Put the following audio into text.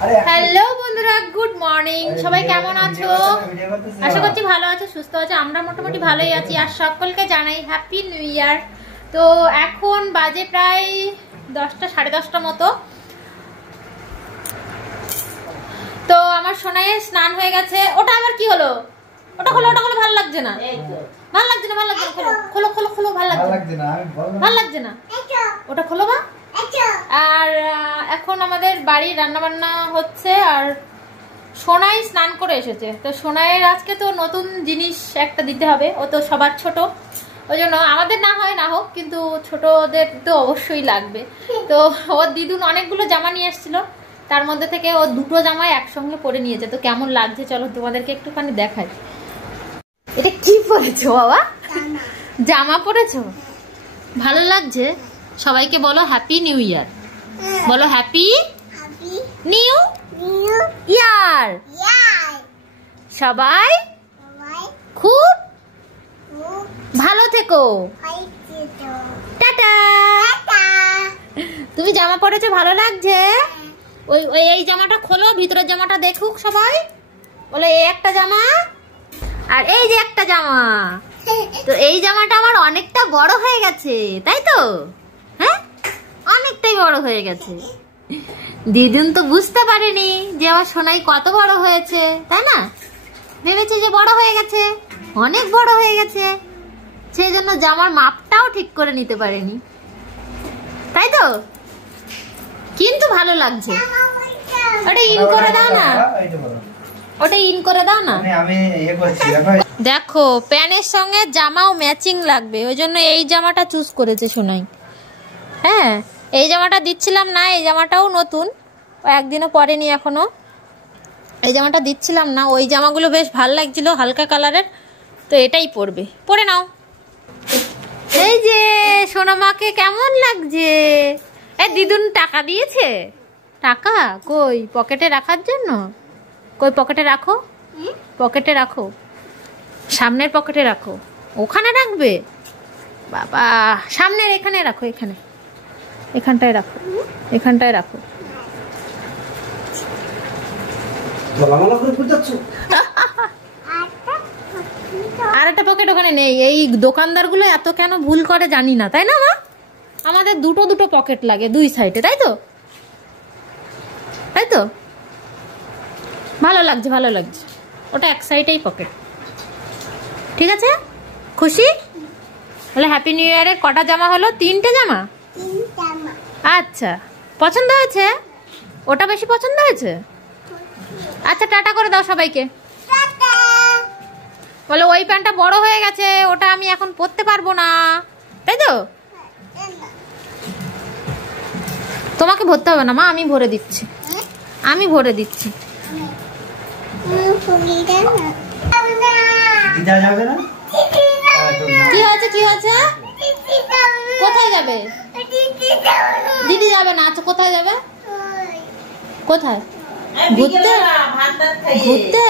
Hello বন্ধুরা, good morning. সবাই কেমন আছো? আশা করছি ভালো আছো, সুস্থ আছো। আমরা মোটামুটি ভালোই আছি। আর সকলকে জানাই হ্যাপি নিউ ইয়ার। তো এখন বাজে প্রায় 10টা সাড়ে 10টা মতো। তো আমার সোনাইয়ের স্নান হয়ে গেছে। ওটা আবার কি হলো? ওটা খোলো, ওটা খোলো, ভালো লাগছে না, ভালো লাগছে না, ভালো লাগছে না। খোলো খোলো খোলো, ভালো লাগছে না, ভালো লাগছে না, ওটা খোলো বা। আর এখন আমাদের বাড়ি রান্না বান্না হচ্ছে। আর সোনাই স্নান করে এসেছে। তো সোনাইয়ের আজকে তো নতুন জিনিস একটা দিতে হবে। ও তো সবার ছোট, ওই জন্য আমাদের না হয় না হোক, কিন্তু ছোটদের তো অবশ্যই লাগবে। তো ওর দিদুন অনেকগুলো জামা নিয়ে এসেছিল, তার মধ্যে থেকে ও দুটো জামাই একসঙ্গে পরে নিয়েছে। তো কেমন লাগছে চলো তোমাদেরকে একটুখানি দেখাই। এটা কি পরেছো বাবা? জামা পরেছো, ভালো লাগছে? সবাইকে বলো হ্যাপি নিউ ইয়ার। বলো হ্যাপি নিউ ইয়ার। সবাই খুব ভালো থেকো। টাটা। তুমি জামা পরেছো, ভালো লাগছে? ওই ওই এই জামাটা খোলো, ভিতরের জামাটা দেখুক সবাই। বলে এই একটা জামা আর এই যে একটা জামা। তো এই জামাটা আমার অনেকটা বড় হয়ে গেছে, তাই তো? হ্যাঁ, অনেকটাই বড় হয়ে গেছে। দিদুন তো বুঝতে পারেনি যে আমার সোনাই কত বড় হয়েছে, তাই না? ভেবেছে যে বড় হয়ে গেছে, অনেক বড় হয়ে গেছে, সেই জন্য জামার মাপটাও ঠিক করে নিতে পারেনি, তাই তো? কিন্তু ভালো লাগছে। ওটা ইন করে দাও না, ওটা ইন করে দাও না। দেখো প্যান্টের সঙ্গে জামাও ম্যাচিং লাগবে, ওই জন্য এই জামাটা চুজ করেছে সোনাই। হ্যাঁ, এই জামাটা দিচ্ছিলাম না, এই জামাটাও নতুন, একদিনও পরেনি এখনো। এই জামাটা দিচ্ছিলাম না, ওই জামাগুলো বেশ ভালো লাগছিল, হালকা কালারের। তো এটাই পরবে, পরে নাও। এই যে সোনামাকে কেমন লাগছে? দিদুন টাকা দিয়েছে। টাকা কই? পকেটে রাখার জন্য। কই পকেটে রাখো, পকেটে রাখো, সামনের পকেটে রাখো। ওখানে রাখবে বাবা? সামনের এখানে রাখো, এখানে, এখানটায় রাখো, এখানটায় রাখো। আর একটা পকেট ওখানে নেই। এই দোকানদার গুলো এত কেন ভুল করে জানি না, তাই না মা? আমাদের দুটো দুটো পকেট লাগে দুই সাইডে, তাই তো? তাই তো? ভালো লাগছে, ভালো লাগছে। ওটা এক সাইডেই পকেট, ঠিক আছে? খুশি? তাহলে হ্যাপি নিউ ইয়ারের কটা জামা হলো? 3টে জামা। আচ্ছা, পছন্দ হয়েছে? ওটা বেশি পছন্দ হয়েছে? আচ্ছা, টাটা করে দাও সবাইকে। বলে ওই প্যান্টটা বড় হয়ে গেছে, ওটা আমি এখন পরতে পারবো না, তাই তো? তোমাকে ভরতে হবে না মা, আমি ভরে দিচ্ছি, আমি ভরে দিচ্ছি। কি হয়েছে, কি হয়েছে? কোথায় যাবে? দিদি যাবে না। আচ্ছা, কোথায় যাবে? কোথায়? ঘুরতে? ঘুরতে?